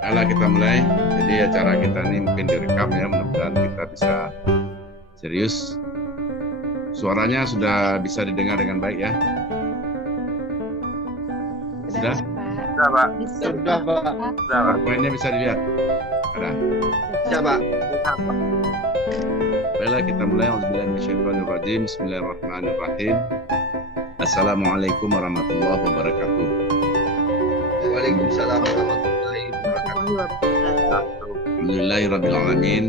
Ayolah kita mulai. Jadi acara kita ini mungkin direkam ya, mudah-mudahan kita bisa serius. Suaranya sudah bisa didengar dengan baik ya? Sudah? Sudah, Pak. Sudah, Pak. Sudah, Pak. Poinnya bisa dilihat? Ada? Bisa, Pak. Baiklah kita mulai. Auzubillahiminasyaitonirrajim. Bismillahirrahmanirrahim. Assalamualaikum warahmatullahi wabarakatuh. Waalaikumsalam warahmatullahi wabarakatuh. Alhamdulillahirabbil alamin.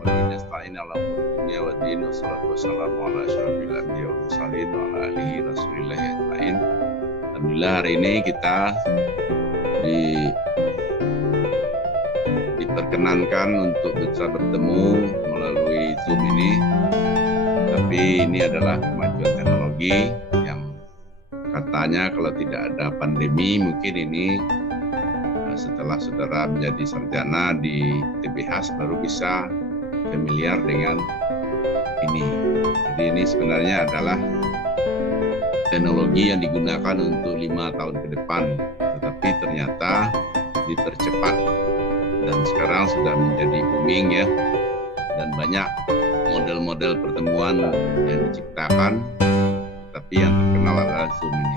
Wa bihi nasta'in 'ala umuri dunya waddin. Wassalatu wassalamu ala asyrofil anbiya'i wal mursalin wa ala alihi rasulillah ajmain. Alhamdulillah hari ini kita diperkenankan untuk bisa bertemu melalui Zoom ini. Tapi ini adalah kemajuan teknologi yang katanya kalau tidak ada pandemi mungkin ini setelah saudara menjadi sarjana di TBH baru bisa familiar dengan ini. Jadi ini sebenarnya adalah teknologi yang digunakan untuk 5 tahun ke depan, tetapi ternyata dipercepat dan sekarang sudah menjadi booming ya, dan banyak model-model pertemuan yang diciptakan, tapi yang terkenal adalah Zoom ini.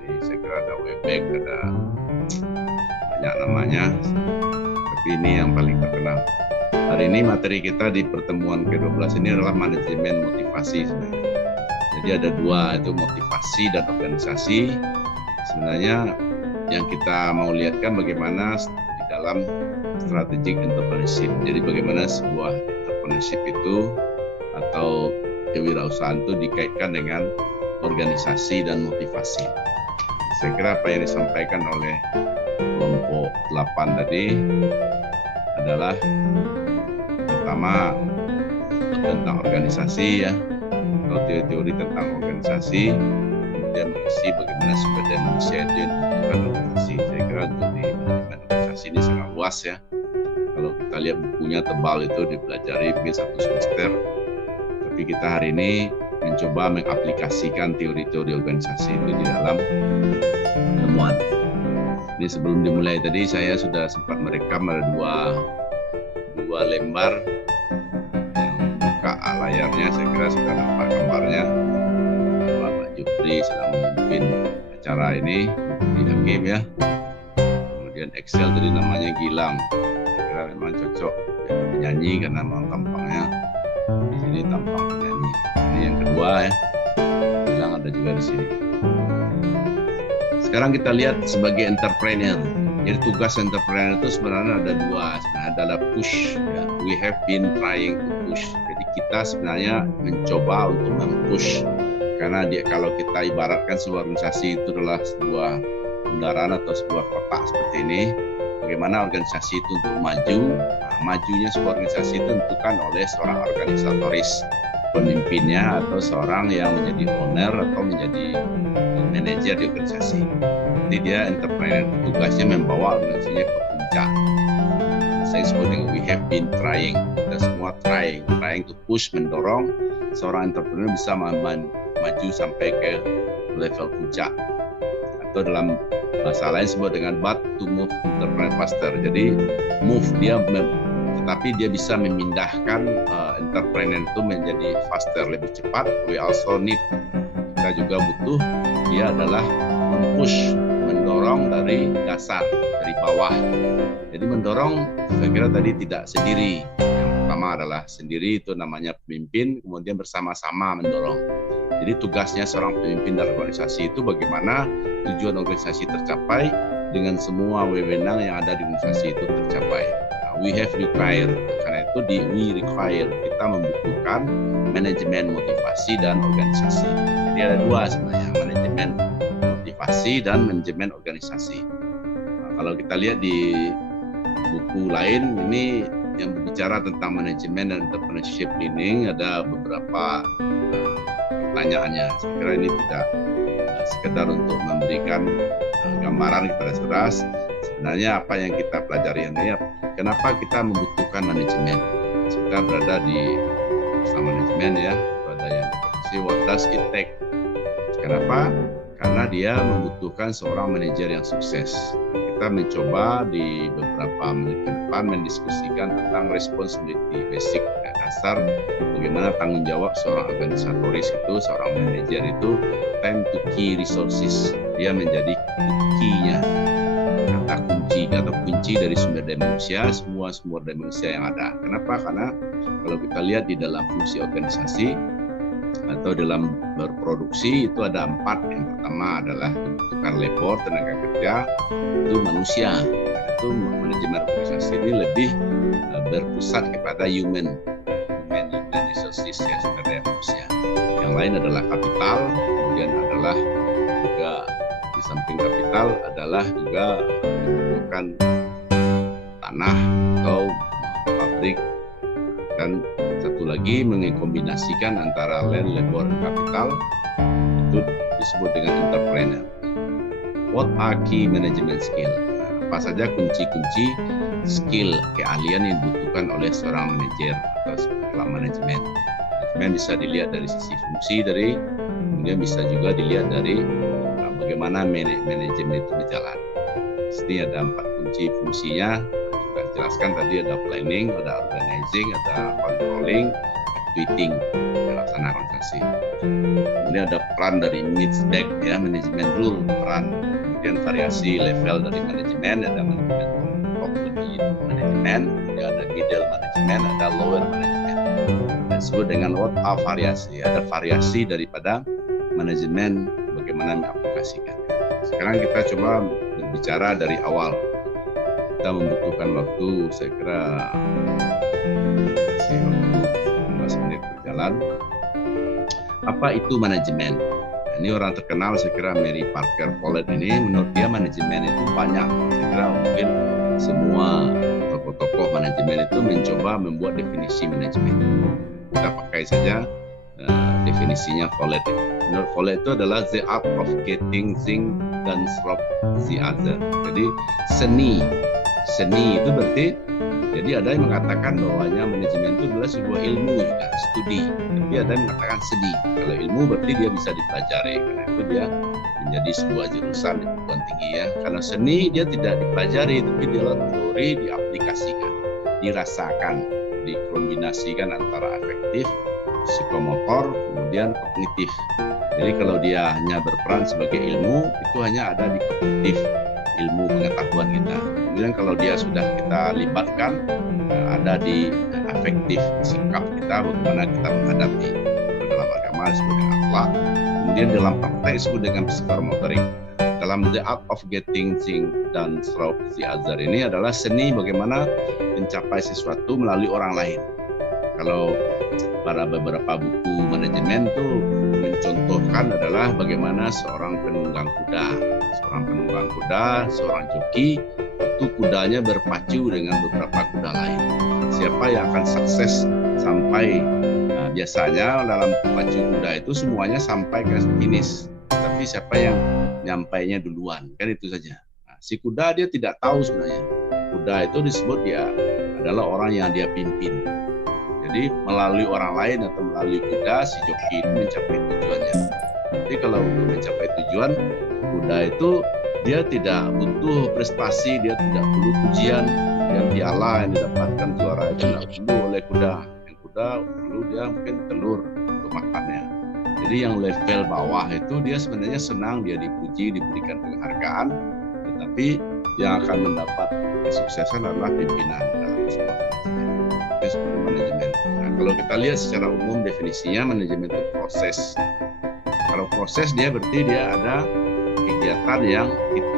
Jadi saya kira ada Webex, ada banyak namanya, tapi ini yang paling terkenal. Hari ini materi kita di pertemuan ke-12 ini adalah manajemen motivasi sebenarnya. Jadi ada dua, itu motivasi dan organisasi. Sebenarnya yang kita mau lihatkan bagaimana di dalam strategic entrepreneurship. Jadi bagaimana sebuah entrepreneurship itu atau kewirausahaan itu dikaitkan dengan organisasi dan motivasi. Saya kira apa yang disampaikan oleh kelompok 8 tadi adalah pertama tentang organisasi ya, atau teori tentang organisasi, kemudian mengisi bagaimana sumber daya manusia itu yang dibutuhkan organisasi. Saya kira untuk di manajemen organisasi ini sangat luas ya. Kalau kita lihat bukunya tebal itu dipelajari mungkin 1 semester, tapi kita hari ini mencoba mengaplikasikan teori-teori organisasi itu di dalam temuan. Ini sebelum dimulai tadi saya sudah sempat merekam ada dua lembar yang buka layarnya, saya kira sudah nampak gambarnya. Pak Jupri sedang memimpin acara ini di Hakim ya. Kemudian Excel tadi namanya Gilang, saya kira memang cocok ya, penyanyi karena memang tampangnya di sini tampang penyanyi. Ini yang kedua ya, Gilang ada juga di sini. Sekarang kita lihat sebagai entrepreneur. Jadi tugas entrepreneur itu sebenarnya ada dua. Sebenarnya adalah push. Ya. We have been trying to push. Jadi kita sebenarnya mencoba untuk mempush. Karena kalau kita ibaratkan sebuah organisasi itu adalah sebuah kendaraan atau sebuah kotak seperti ini. Bagaimana organisasi itu untuk maju. Nah, majunya sebuah organisasi itu ditentukan oleh seorang organisatoris, pemimpinnya atau seorang yang menjadi owner atau menjadi manajer di organisasi. Jadi dia entrepreneur, tugasnya membawa organisasinya ke puncak. Saya sebut dengan we have been trying. Kita semua trying to push, mendorong seorang entrepreneur bisa maju sampai ke level puncak. Atau dalam bahasa lain sebut dengan but to move entrepreneur faster. Jadi move dia tetapi dia bisa memindahkan entrepreneur itu menjadi faster, lebih cepat. We also need, kita juga butuh, dia adalah mempush, mendorong dari dasar, dari bawah. Jadi mendorong, saya kira tadi tidak sendiri. Yang pertama adalah sendiri, itu namanya pemimpin, kemudian bersama-sama mendorong. Jadi tugasnya seorang pemimpin dari organisasi itu bagaimana tujuan organisasi tercapai dengan semua wewenang yang ada di organisasi itu tercapai. We have required, karena itu we require, kita membutuhkan manajemen motivasi dan organisasi. Jadi ada dua sebenarnya, manajemen motivasi dan manajemen organisasi. Nah, kalau kita lihat di buku lain ini yang berbicara tentang manajemen dan entrepreneurship learning, ada beberapa pertanyaannya. Saya kira ini tidak sekedar untuk memberikan gambaran kepada saudara. Sebenarnya apa yang kita pelajari ini, kenapa kita membutuhkan manajemen? Kita berada di usaha manajemen ya, ada yang berfungsi what does it take? Kenapa? Karena dia membutuhkan seorang manajer yang sukses. Kita kita mencoba di beberapa menit ke depan mendiskusikan tentang responsibility basic dasar bagaimana tanggung jawab seorang organisatoris itu, seorang manajer itu, time to key resources. Dia menjadi key-nya, kata kunci dari sumber daya manusia, semua sumber daya manusia yang ada. Kenapa? Karena kalau kita lihat di dalam fungsi organisasi atau dalam berproduksi itu ada 4. Yang pertama adalah pembentukan labor, tenaga kerja, itu manusia. Itu manajemen organisasi ini lebih berpusat kepada human resources, ya, sumber daya manusia. Yang lain adalah kapital, kemudian adalah juga di samping kapital adalah juga membutuhkan tanah atau pabrik, dan satu lagi mengombinasikan antara land, labor, dan kapital, itu disebut dengan entrepreneur. What are key management skill? Apa saja kunci-kunci skill keahlian yang dibutuhkan oleh seorang manajer atau seorang manajemen? Manajemen bisa dilihat dari sisi fungsi, kemudian bisa juga dilihat dari bagaimana manajemen itu berjalan. Di sini ada 4 kunci fungsinya. Kita jelaskan tadi, ada planning, ada organizing, ada controlling, activating, pelaksana organisasi. Kemudian ada peran dari mix back, ya, manajemen rule, peran. Kemudian variasi level dari manajemen, ada manajemen top manajemen, kemudian ada middle manajemen, ada lower manajemen. Disebut dengan what are variasi. Ada variasi daripada manajemen bagaimana mengaplikasikan. Sekarang kita coba berbicara dari awal. Kita membutuhkan waktu, saya kira masih waktu 15 menit berjalan. Apa itu manajemen? Ini orang terkenal, saya kira Mary Parker Follett ini, menurut dia manajemen itu banyak. Saya kira mungkin semua tokoh-tokoh manajemen itu mencoba membuat definisi manajemen. Kita pakai saja definisinya Follett. Menurut Follett itu adalah the art of getting things done from the other. Jadi seni itu berarti, jadi ada yang mengatakan bahwanya manajemen itu adalah sebuah ilmu juga, studi. Tapi ada yang mengatakan seni. Kalau ilmu berarti dia bisa dipelajari, karena itu dia menjadi sebuah jurusan di perguruan tinggi, ya. Karena seni dia tidak dipelajari, tapi dia teori, diaplikasikan, dirasakan, dikombinasikan antara afektif, psikomotor, kemudian kognitif. Jadi kalau dia hanya berperan sebagai ilmu, itu hanya ada di kognitif, ilmu pengetahuan kita. Kemudian kalau dia sudah kita libatkan, ada di afektif, sikap kita, bagaimana kita menghadapi. Dalam agama disebut dengan akhlak. Kemudian dalam praktek disebut dengan psikomotorik. Dalam the art of getting things done through the other ini adalah seni bagaimana mencapai sesuatu melalui orang lain. Kalau pada beberapa buku manajemen itu mencontohkan adalah bagaimana seorang penunggang kuda, seorang joki, itu kudanya berpacu dengan beberapa kuda lain. Siapa yang akan sukses sampai, biasanya dalam pacu kuda itu semuanya sampai ke finish, tapi siapa yang nyampainya duluan, kan itu saja. Nah, si kuda dia tidak tahu sebenarnya. Kuda itu disebut dia adalah orang yang dia pimpin. Jadi melalui orang lain atau melalui kuda, si joki itu mencapai tujuannya. Jadi kalau untuk mencapai tujuan, kuda itu dia tidak butuh prestasi, dia tidak perlu pujian, yang piala yang didapatkan juara itu tidak perlu oleh kuda. Yang kuda perlu dia mungkin telur untuk makannya. Jadi yang level bawah itu dia sebenarnya senang, dia dipuji, diberikan penghargaan, tetapi yang akan mendapat kesuksesan adalah pimpinan dalam sebuah manajemen. Itu seperti manajemen. Nah, kalau kita lihat secara umum definisinya, manajemen itu proses. Kalau proses dia berarti dia ada kegiatan yang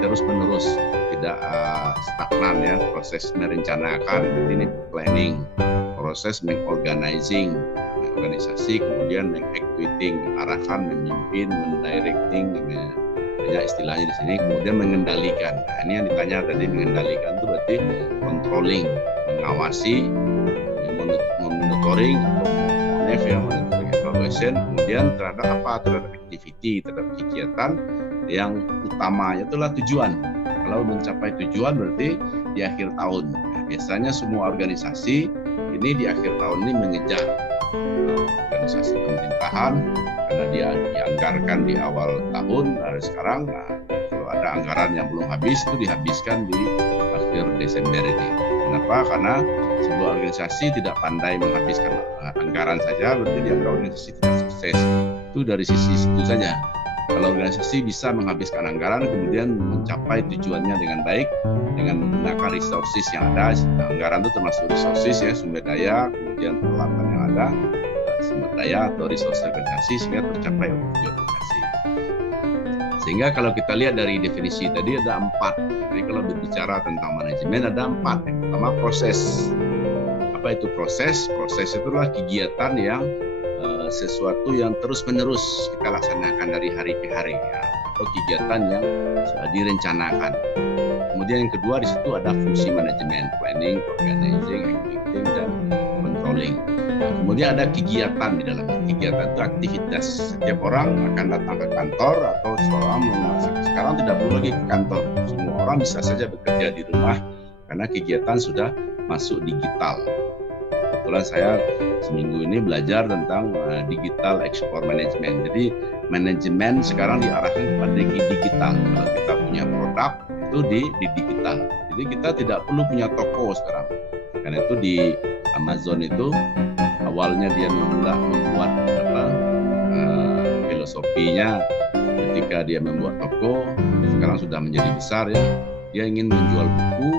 terus menerus, tidak stagnan, ya. Proses merencanakan, ini planning. Proses mengorganizing, organisasi, kemudian mengactivating, mengarahkan, memimpin, mendirecting, banyak istilahnya di sini. Kemudian mengendalikan. Nah, ini yang ditanya tadi, mengendalikan itu berarti controlling, mengawasi, monitoring atau monitoring evaluation. Kemudian terhadap apa? Terhadap activity, terhadap kegiatan yang utamanya itulah tujuan. Kalau mencapai tujuan berarti di akhir tahun. Nah, biasanya semua organisasi ini di akhir tahun ini mengejar organisasi pemerintahan karena dia dianggarkan di awal tahun dari sekarang. Nah, kalau ada ada anggaran yang belum habis itu dihabiskan di akhir Desember ini. Kenapa? Karena sebuah organisasi tidak pandai menghabiskan anggaran saja berarti dianggap organisasi tidak sukses. Itu dari sisi situ saja. Kalau organisasi bisa menghabiskan anggaran kemudian mencapai tujuannya dengan baik dengan menggunakan resources yang ada, anggaran itu termasuk resources ya, sumber daya, kemudian peralatan yang ada, sumber daya atau resource organisasi sehingga tercapai tujuan organisasi. Sehingga kalau kita lihat dari definisi tadi ada 4. Jadi kalau berbicara tentang manajemen ada 4. Yang pertama proses. Apa itu proses? Proses itu adalah kegiatan yang sesuatu yang terus-menerus kita laksanakan dari hari ke hari ya, atau kegiatan yang direncanakan. Kemudian yang kedua di situ ada fungsi manajemen, planning, organizing, executing, dan controlling. Nah, kemudian ada kegiatan di dalam kegiatan itu aktivitas. Setiap orang akan datang ke kantor atau sekarang tidak perlu lagi ke kantor. Semua orang bisa saja bekerja di rumah karena kegiatan sudah masuk digital. Kebetulan saya seminggu ini belajar tentang digital export management. Jadi manajemen sekarang diarahkan kepada digital. Kalau kita punya produk itu di digital. Jadi kita tidak perlu punya toko sekarang. Karena itu di Amazon itu awalnya dia membuat filosofinya ketika dia membuat toko, sekarang sudah menjadi besar ya. Dia ingin menjual buku,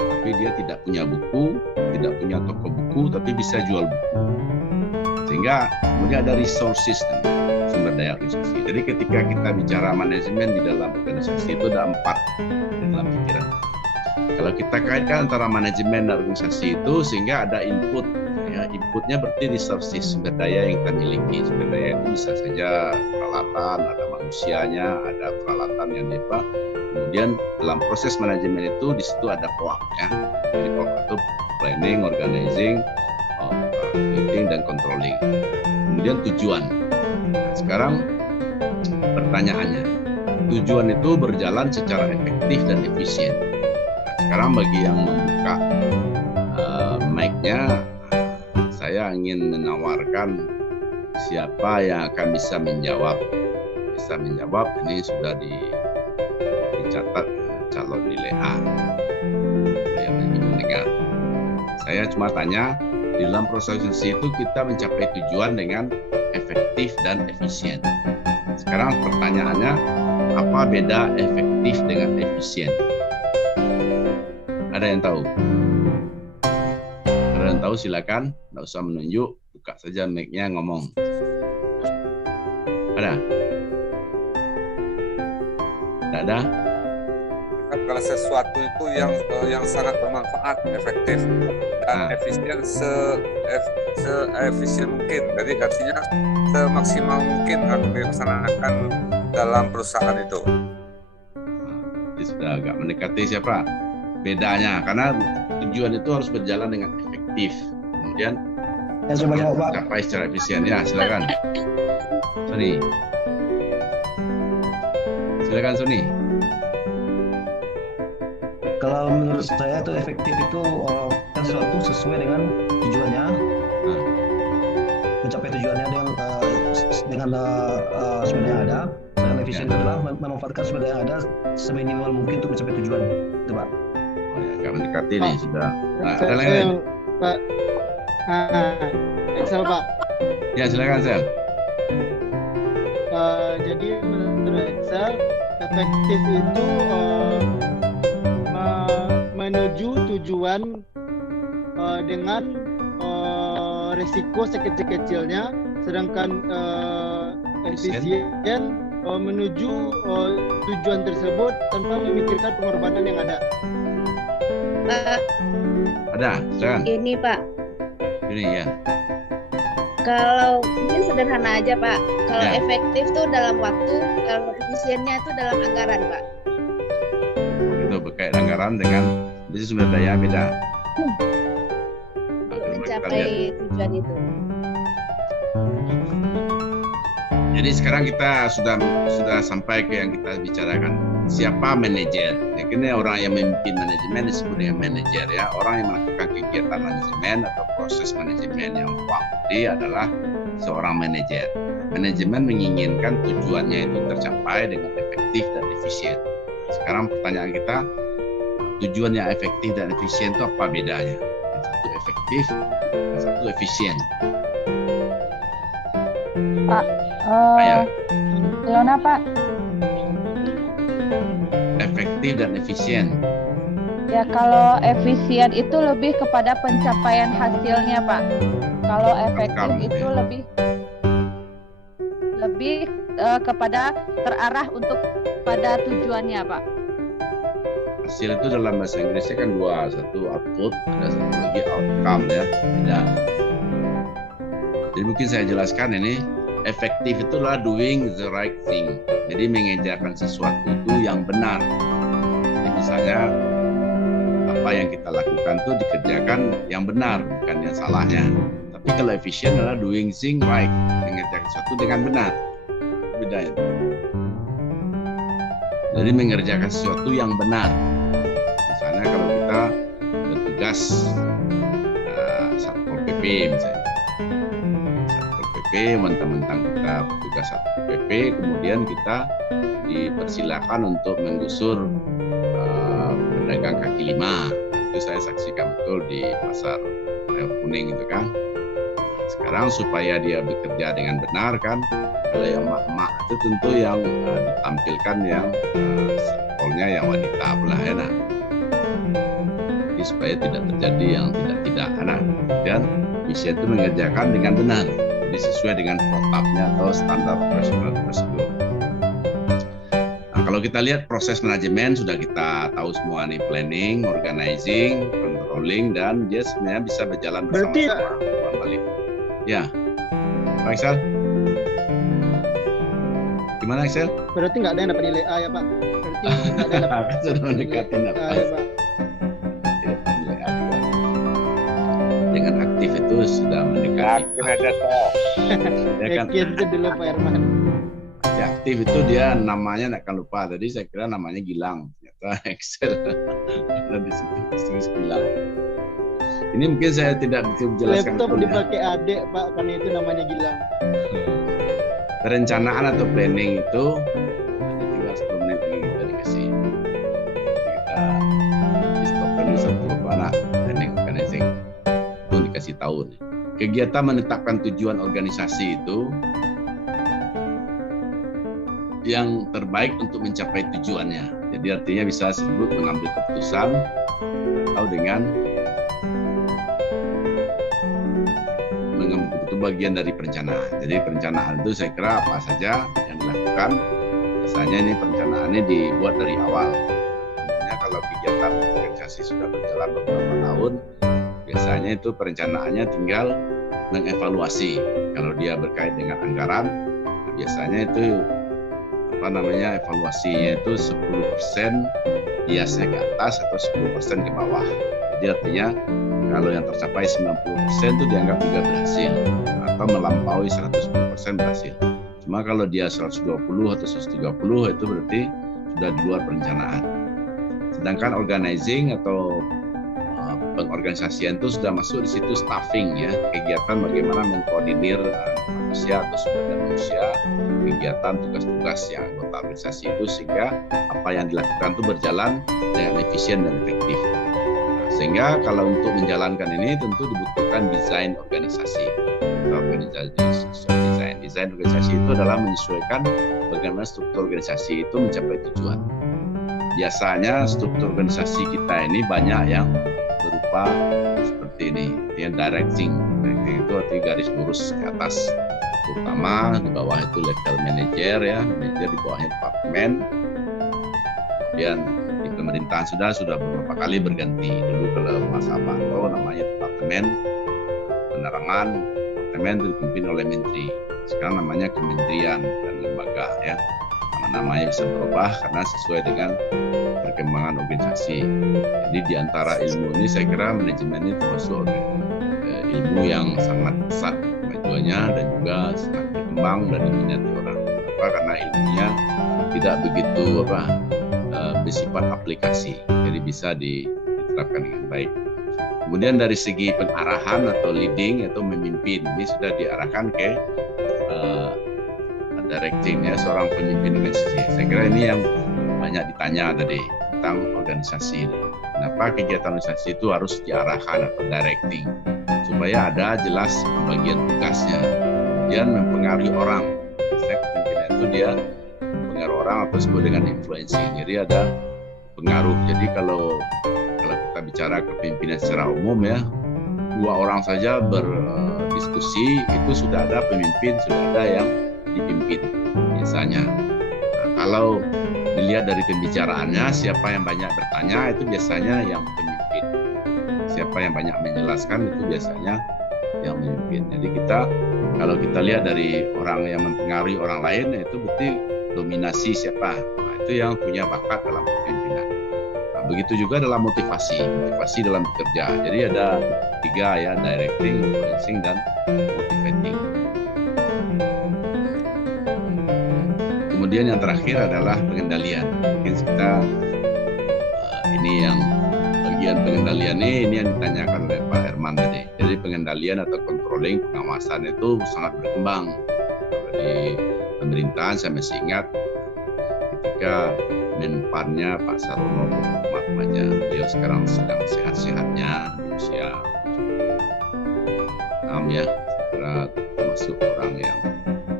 tapi dia tidak punya buku, tidak punya toko buku, tapi bisa jual buku. Sehingga kemudian ada resources, sumber daya organisasi. Jadi ketika kita bicara manajemen di dalam organisasi itu ada 4 di dalam pikiran. Kalau kita kaitkan antara manajemen dan organisasi itu sehingga ada input. Ya, inputnya berarti resources, sumber daya yang kita miliki. Sumber daya itu bisa saja peralatan, ada manusianya, ada peralatan yang dipakai. Kemudian dalam proses manajemen itu di situ ada POAK ya. Jadi POAK itu planning, organizing, executing, dan controlling. Kemudian tujuan. Nah, sekarang pertanyaannya, tujuan itu berjalan secara efektif dan efisien. Nah, sekarang bagi yang membuka mic-nya, saya ingin menawarkan siapa yang akan bisa menjawab. Bisa menjawab, ini sudah dicatat calon nilai A. Yang mendengar. Saya cuma tanya, di dalam proses itu kita mencapai tujuan dengan efektif dan efisien. Sekarang pertanyaannya, apa beda efektif dengan efisien? Ada yang tahu? Ada yang tahu silakan, nggak usah menunjuk, buka saja mic-nya ngomong. Ada? Tidak ada? Kalau sesuatu itu yang sangat bermanfaat, efektif dan efisien seefisien mungkin. Jadi artinya semaksimal mungkin harus dilaksanakan dalam perusahaan itu. Jadi sudah agak mendekati siapa? Bedanya, karena tujuan itu harus berjalan dengan efektif. Kemudian capai secara efisien. Ya, silakan. Sony. Silakan Sony. Kalau menurut saya itu efektif itu kan sesuatu sesuai dengan tujuannya, mencapai tujuannya dengan sumber yang ada. Dan efisien itu adalah memanfaatkan sumber yang ada seminimal mungkin untuk mencapai tujuan, itu Pak. Oh ya, agak mendekati nih sudah. Nah, ada lain? Pak. Excel Pak. Ya silakan Sel. Jadi menurut Excel efektif itu menuju tujuan dengan risiko sekecil-kecilnya, sedangkan efisien menuju tujuan tersebut tanpa memikirkan pengorbanan yang ada. Pak. Ada, silakan. Ini Pak. Ini ya. Kalau ini sederhana aja Pak. Kalau Ya. efektif tuh dalam waktu, kalau efisiennya itu dalam anggaran Pak. Itu berkait anggaran dengan bisnis sumber daya beda. Untuk mencapai tujuan itu. Jadi sekarang kita sudah sampai ke yang kita bicarakan. Siapa manajer? Ya, ini orang yang memimpin manajemen disebut dengan manajer ya. Orang yang melakukan kegiatan manajemen atau proses manajemen yang pasti adalah seorang manajer. Manajemen menginginkan tujuannya itu tercapai dengan efektif dan efisien. Sekarang pertanyaan kita, tujuan yang efektif dan efisien itu apa bedanya? Yang satu efektif, yang satu efisien. Pak, Ayo. Leona Pak. Efektif dan efisien. Ya kalau efisien itu lebih kepada pencapaian hasilnya Pak. Kalau efektif Outcome, itu ya. lebih kepada terarah untuk pada tujuannya Pak. Hasil itu dalam bahasa Inggrisnya kan dua, satu output, ada satu lagi outcome ya. Beda. Jadi mungkin saya jelaskan ini, efektif itu adalah doing the right thing. Jadi mengerjakan sesuatu itu yang benar. Jadi misalnya apa yang kita lakukan itu dikerjakan yang benar, bukan yang salahnya. Tapi kalau efisien adalah doing thing right, mengerjakan sesuatu dengan benar. Beda itu. Jadi mengerjakan sesuatu yang benar. Misalnya kalau kita bertugas Satpol PP misalnya. Satpol PP, mentang-mentang kita bertugas Satpol PP, kemudian kita dipersilakan untuk menggusur pedagang kaki lima. Itu saya saksikan betul di pasar Kuning itu kan. Sekarang supaya dia bekerja dengan benar kan, kalau yang emak-emak itu tentu yang ditampilkan yang satpolnya yang wanita belah enak. Jadi supaya tidak terjadi yang tidak enak. Dan bisa itu mengerjakan dengan benar. Jadi sesuai dengan protapnya atau standar operasional prosedur. Nah, kalau kita lihat proses manajemen sudah kita tahu semua nih, planning, organizing, controlling, dan dia sebenarnya bisa berjalan bersama-sama. Ya, Pak Excel. Gimana Excel? Berarti nggak ada yang dapat nilai A ya Pak? Berarti nggak ada yang dapat Sudah mendekati nilai A ya Pak? Tidak nilai A juga. Dengan aktif itu sudah mendekati. Ya kan? Yakin itu dulu Pak Herman. Ya, aktif itu dia namanya nggak akan lupa. Tadi saya kira namanya Gilang. Ternyata Excel. Ada di situ tulis Gilang. Ini mungkin saya tidak bisa menjelaskan. Laptop dipakai adik Pak, karena itu namanya Gilang. Perencanaan atau planning itu ada tinggal 10 menit lagi kita dikasih. Kita di stop dulu satu anak planning organizing itu dikasih tahu nih. Kegiatan menetapkan tujuan organisasi itu yang terbaik untuk mencapai tujuannya. Jadi artinya bisa disebut mengambil keputusan atau dengan itu bagian dari perencanaan. Jadi perencanaan itu saya kira apa saja yang dilakukan. Misalnya ini perencanaannya dibuat dari awal. Tentunya kalau kegiatan organisasi sudah berjalan beberapa tahun, biasanya itu perencanaannya tinggal mengevaluasi. Kalau dia berkait dengan anggaran, biasanya itu evaluasinya itu 10% biasanya ke atas atau 10% ke bawah. Jadi artinya kalau yang tercapai 90% itu dianggap juga berhasil atau melampaui 110% berhasil. Cuma kalau dia 120 atau 130 itu berarti sudah di luar perencanaan. Sedangkan organizing atau pengorganisasian itu sudah masuk di situ staffing ya, kegiatan bagaimana mengkoordinir manusia atau sumber daya manusia, kegiatan tugas-tugas yang anggota organisasi itu sehingga apa yang dilakukan itu berjalan dengan efisien dan efektif. Sehingga kalau untuk menjalankan ini tentu dibutuhkan desain organisasi. Desain organisasi itu adalah menyesuaikan bagaimana struktur organisasi itu mencapai tujuan. Biasanya struktur organisasi kita ini banyak yang berupa seperti ini, yang directing. Directing itu artinya garis lurus ke atas. Terutama di bawah itu level manager ya, manager di bawahnya departemen. Kemudian di pemerintahan sudah beberapa kali berganti. Dulu kalau masa Pak Harto namanya departemen penerangan, departemen itu dipimpin oleh menteri. Sekarang namanya kementerian dan lembaga ya. Nama-namanya bisa berubah karena sesuai dengan perkembangan organisasi. Jadi di antara ilmu ini saya kira manajemen itu termasuk ilmu yang sangat pesat kemajuannya dan juga sangat berkembang dan diminati orang. Kenapa? Karena ilmunya tidak begitu bersifat aplikasi, jadi bisa diterapkan dengan baik. Kemudian dari segi pengarahan atau leading atau memimpin, ini sudah diarahkan ke directing ya, seorang pemimpin organisasi. Saya kira ini yang banyak banyak ditanya tadi tentang organisasi ini. Kenapa kegiatan organisasi itu harus diarahkan atau directing supaya ada jelas pembagian tugasnya dan mempengaruhi orang. Saya pimpinan itu dia pengaruh orang atau disebut dengan influencing. Jadi ada pengaruh. Jadi kalau kita bicara kepemimpinan secara umum ya, 2 orang saja berdiskusi itu sudah ada pemimpin, sudah ada yang dipimpin biasanya. Nah, kalau dilihat dari pembicaraannya, siapa yang banyak bertanya itu biasanya yang pemimpin. Siapa yang banyak menjelaskan itu biasanya yang memimpin. Jadi kalau kita lihat dari orang yang mempengaruhi orang lain, itu berarti dominasi siapa. Nah, itu yang punya bakat dalam kepemimpinan. Nah, begitu juga dalam motivasi dalam bekerja. Jadi ada 3 ya, directing, influencing, dan motivating. Kemudian yang terakhir adalah pengendalian. Mungkin kita ini yang bagian pengendalian ini yang ditanyakan oleh Pak Herman tadi. Jadi pengendalian atau controlling, pengawasan itu sangat berkembang. Di pemerintahan saya masih ingat ketika Menpannya Pak Sarono Mahmudnya, beliau sekarang sedang sehat-sehatnya di usia 6 ya, termasuk orang yang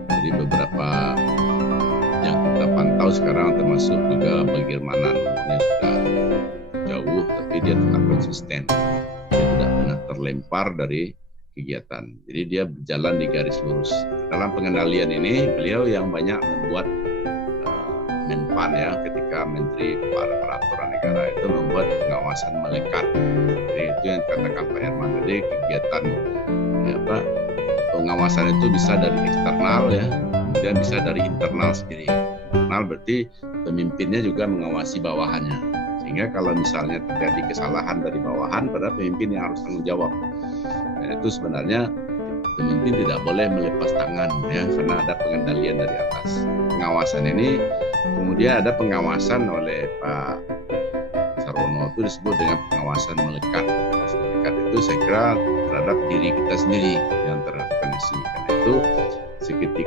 jadi beberapa yang kita pantau sekarang termasuk juga bagaimana umurnya sudah jauh tapi dia tetap konsisten, dia tidak pernah terlempar dari kegiatan, jadi dia berjalan di garis lurus. Dalam pengendalian ini beliau yang banyak membuat Menpan ya, ketika Menteri Peraturan Negara itu membuat pengawasan melekat. Jadi itu yang dikatakan Pak Herman tadi, kegiatan pengawasan itu bisa dari eksternal ya, kemudian bisa dari internal sendiri. Internal berarti pemimpinnya juga mengawasi bawahannya. Sehingga kalau misalnya terjadi kesalahan dari bawahan, pada pemimpin yang harus tanggung jawab. Dan itu sebenarnya pemimpin tidak boleh melepas tangan ya, karena ada pengendalian dari atas. Pengawasan ini kemudian ada pengawasan oleh Pak Sarono, itu disebut dengan pengawasan melekat. Pengawasan melekat itu saya kira terhadap diri kita sendiri yang terorganisasi. Karena itu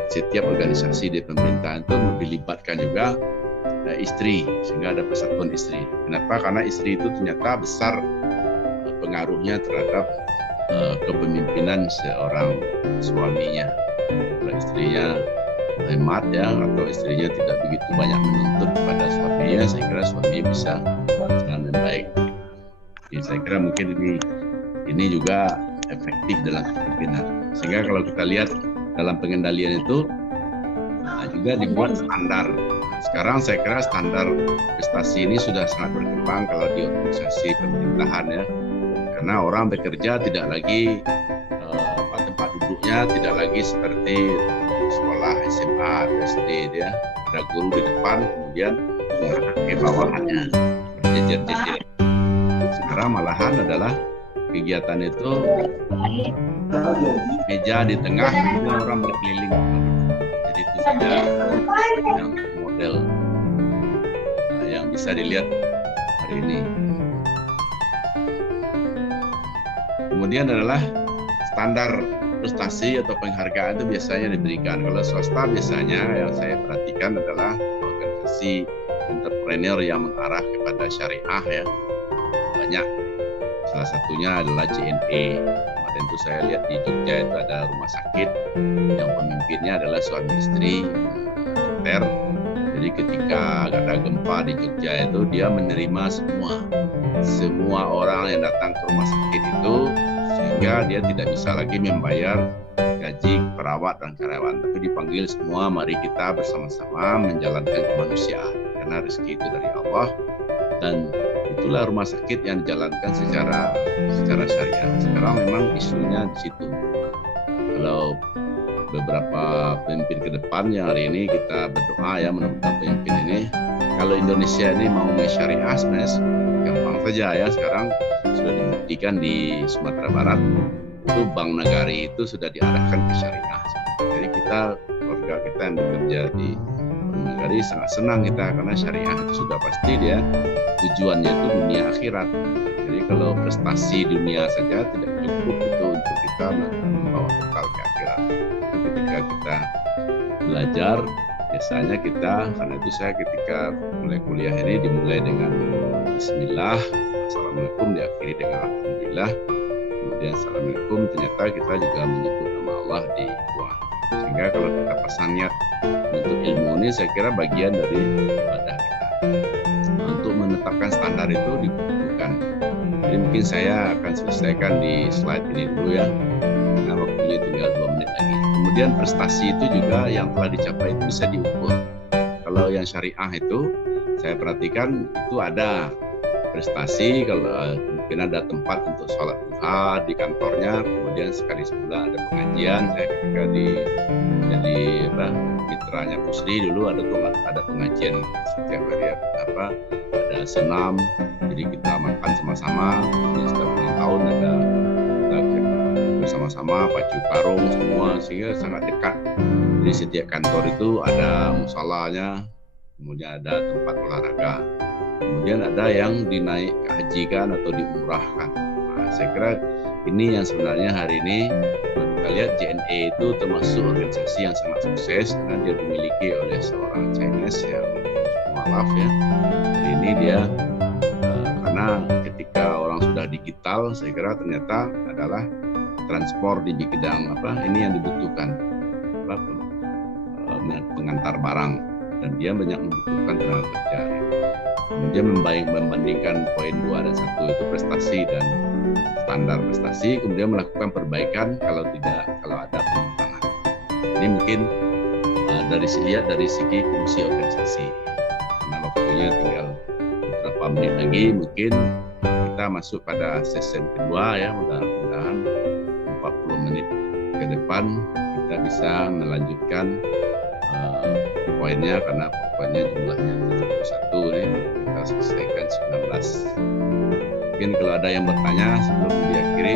setiap organisasi di pemerintahan itu dilibatkan juga istri, sehingga ada persatuan istri. Kenapa? Karena istri itu ternyata besar pengaruhnya terhadap kepemimpinan seorang suaminya. Kalau istrinya hemat ya, atau istrinya tidak begitu banyak menuntut kepada suaminya, saya kira suami bisa dengan baik. Jadi saya kira mungkin ini juga efektif dalam kepemimpinan. Sehingga kalau kita lihat dalam pengendalian itu juga dibuat standar. Sekarang saya kira standar prestasi ini sudah sangat berkembang kalau di organisasi pemerintahan ya, karena orang bekerja tidak lagi tempat duduknya tidak lagi seperti sekolah SMA atau SD ya, ada guru di depan kemudian menghadapi bawahannya berjejer-jejer. Sekarang malahan adalah kegiatan itu meja di tengah, kemudian orang berkeliling. Jadi itu sudah yang model yang bisa dilihat hari ini. Kemudian adalah standar prestasi atau penghargaan itu biasanya diberikan. Kalau swasta biasanya yang saya perhatikan adalah organisasi entrepreneur yang mengarah kepada syariah ya, banyak. Salah satunya adalah JNE. Kemarin itu saya lihat di Jogja itu ada rumah sakit yang pemimpinnya adalah suami istri militer. Jadi ketika ada gempa di Jogja itu dia menerima semua orang yang datang ke rumah sakit itu, sehingga dia tidak bisa lagi membayar gaji perawat dan karyawan, tapi dipanggil semua, mari kita bersama-sama menjalankan kemanusiaan karena rezeki itu dari Allah, dan itulah rumah sakit yang dijalankan secara syariah. Sekarang memang isunya di situ. Kalau beberapa pemimpin ke depan yang hari ini kita berdoa ya, mudah-mudahan pemimpin ini, kalau Indonesia ini mau syariah sebenarnya gampang saja ya. Sekarang sudah dibuktikan di Sumatera Barat itu Bank Nagari itu sudah diarahkan ke syariah. Jadi kita, keluarga kita yang bekerja di Bank Nagari sangat senang kita, karena syariah itu sudah pasti dia tujuannya itu dunia akhirat. Jadi kalau prestasi dunia saja tidak cukup itu untuk kita membawa bekal ke akhirat. Ketika kita belajar biasanya kita, karena itu saya ketika mulai kuliah ini dimulai dengan Bismillah, Assalamualaikum, diakhiri dengan Alhamdulillah, kemudian Assalamualaikum, ternyata kita juga menyebut nama Allah di doa. Sehingga kalau kita pasang niat untuk ilmu ini, saya kira bagian dari ibadah kita. Untuk menetapkan standar itu dibutuhkan. Jadi mungkin saya akan selesaikan di slide ini dulu ya, karena waktunya tinggal 2 menit lagi. Kemudian prestasi itu juga yang telah dicapai itu bisa diukur. Kalau yang syariah itu, saya perhatikan itu ada prestasi, kalau mungkin ada tempat untuk sholat duha di kantornya, kemudian sekali sebulan ada pengajian. Saya ketika jadi mitranya Pusri dulu ada pengajian setiap hari ada senam, jadi kita makan sama-sama. Kemudian setiap ulang tahun ada bersama-sama pacu karung semua, sehingga sangat dekat. Jadi setiap kantor itu ada musolanya, kemudian ada tempat olahraga. Kemudian ada yang dinaik hajikan atau diumrahkan. Nah, saya kira ini yang sebenarnya hari ini kalau kita lihat JNE itu termasuk organisasi yang sangat sukses karena dia dimiliki oleh seorang Chinese yang mualaf ya. Hari ini dia karena ketika orang sudah digital, saya kira ternyata adalah transport di bidang ini yang dibutuhkan, pengantar barang, dan dia banyak membutuhkan tenaga kerja. Kemudian membandingkan poin 2 dan 1 itu prestasi dan standar prestasi, kemudian melakukan perbaikan kalau ada penyimpangan. Ini mungkin dari segi fungsi organisasi. Karena waktunya tinggal beberapa menit lagi, mungkin kita masuk pada sesi kedua ya, mudah-mudahan 40 menit ke depan kita bisa melanjutkan poinnya, karena poinnya jumlahnya 71 nih, kita selesaikan 19. Mungkin kalau ada yang bertanya sebelum diakhiri.